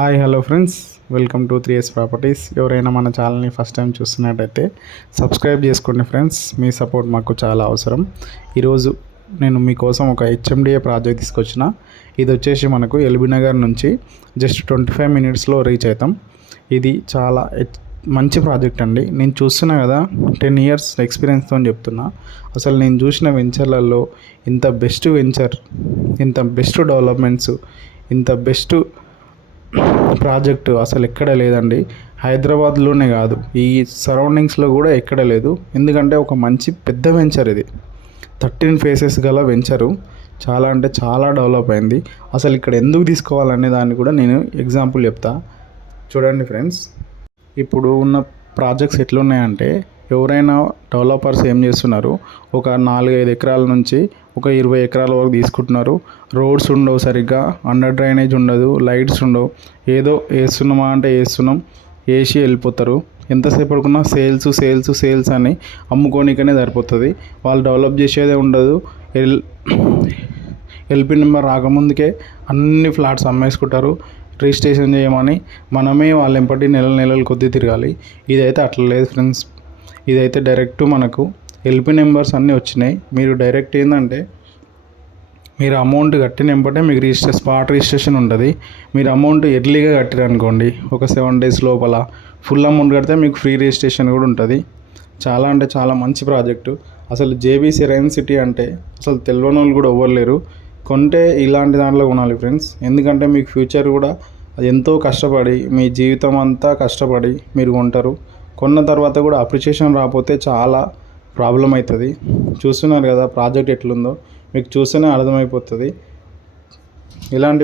Hi hello friends, welcome to 3S properties. ఎవరైనా మన ఛానల్ని ఫస్ట్ టైం చూస్తున్నట్టయితే సబ్స్క్రైబ్ చేసుకోండి ఫ్రెండ్స్. మీ సపోర్ట్ మాకు చాలా అవసరం. ఈరోజు నేను మీకోసం ఒక హెచ్ఎండిఏ ప్రాజెక్ట్ తీసుకొచ్చిన. ఇది వచ్చేసి మనకు ఎల్బీ నగర్ నుంచి జస్ట్ 25 మినిట్స్లో రీచ్ అవుతాం. ఇది చాలా మంచి ప్రాజెక్ట్ అండి. నేను చూస్తున్నా కదా, 10 ఇయర్స్ ఎక్స్పీరియన్స్తో చెప్తున్నా. అసలు నేను చూసిన వెంచర్లలో ఇంత బెస్ట్ వెంచర్, ఇంత బెస్ట్ డెవలప్మెంట్స్, ఇంత బెస్ట్ ప్రాజెక్టు అసలు ఎక్కడ లేదండి. హైదరాబాద్లోనే కాదు, ఈ సరౌండింగ్స్లో కూడా ఎక్కడ లేదు. ఎందుకంటే ఒక మంచి పెద్ద వెంచర్ ఇది. 13 ఫేసెస్ గల వెంచరు. చాలా అంటే చాలా డెవలప్ అయింది. అసలు ఇక్కడ ఎందుకు తీసుకోవాలనే దాన్ని కూడా నేను ఎగ్జాంపుల్ చెప్తా. చూడండి ఫ్రెండ్స్, ఇప్పుడు ఉన్న ప్రాజెక్ట్స్ ఎట్లున్నాయంటే, ఎవరైనా డెవలపర్స్ ఏం చేస్తున్నారు, ఒక 4-5 ఎకరాల నుంచి ఒక 20 ఎకరాల వరకు తీసుకుంటున్నారు. రోడ్స్ ఉండవు సరిగ్గా, అండర్ డ్రైనేజ్ ఉండదు, లైట్స్ ఉండవు. ఏదో వేస్తున్నామా అంటే వేస్తున్నాం, వేసి వెళ్ళిపోతారు. ఎంతసేపు పడుకున్నా సేల్స్ అని అమ్ముకోనికనే సరిపోతుంది. వాళ్ళు డెవలప్ చేసేదే ఉండదు. ఎల్పీ నెంబర్ రాకముందుకే అన్ని ఫ్లాట్స్ అమ్మేసుకుంటారు. రిజిస్ట్రేషన్ చేయమని మనమే వాళ్ళ ఎంపటి నెలలు కొద్దీ తిరగాలి. ఇదైతే అట్లా లేదు ఫ్రెండ్స్. ఇదైతే డైరెక్ట్ మనకు ఎల్పీ నెంబర్స్ అన్నీ వచ్చినాయి. మీరు డైరెక్ట్ ఏంటంటే, మీరు అమౌంట్ కట్టిన ఎంబటే మీకు స్పాట్ రిజిస్ట్రేషన్ ఉంటుంది. మీరు అమౌంట్ ఎర్లీగా కట్టారనుకోండి, ఒక 7 డేస్ లోపల ఫుల్ అమౌంట్ కడితే మీకు ఫ్రీ రిజిస్ట్రేషన్ కూడా ఉంటుంది. చాలా అంటే చాలా మంచి ప్రాజెక్టు. అసలు జేబీ సెరైన్ సిటీ అంటే అసలు తెలియని వాళ్ళు కూడా ఎవ్వరు లేరు. కొంటే ఇలాంటి దాంట్లో కొనాలి ఫ్రెండ్స్. ఎందుకంటే మీకు ఫ్యూచర్ కూడా ఎంతో కష్టపడి, మీ జీవితం అంతా కష్టపడి మీరు కొంటారు. కొన్న తర్వాత కూడా అప్రిషియేషన్ రాకపోతే చాలా ప్రాబ్లం అవుతుంది. చూస్తున్నారు కదా ప్రాజెక్ట్ ఎట్లుందో, మీకు చూస్తేనే అర్థమైపోతుంది. ఇలాంటి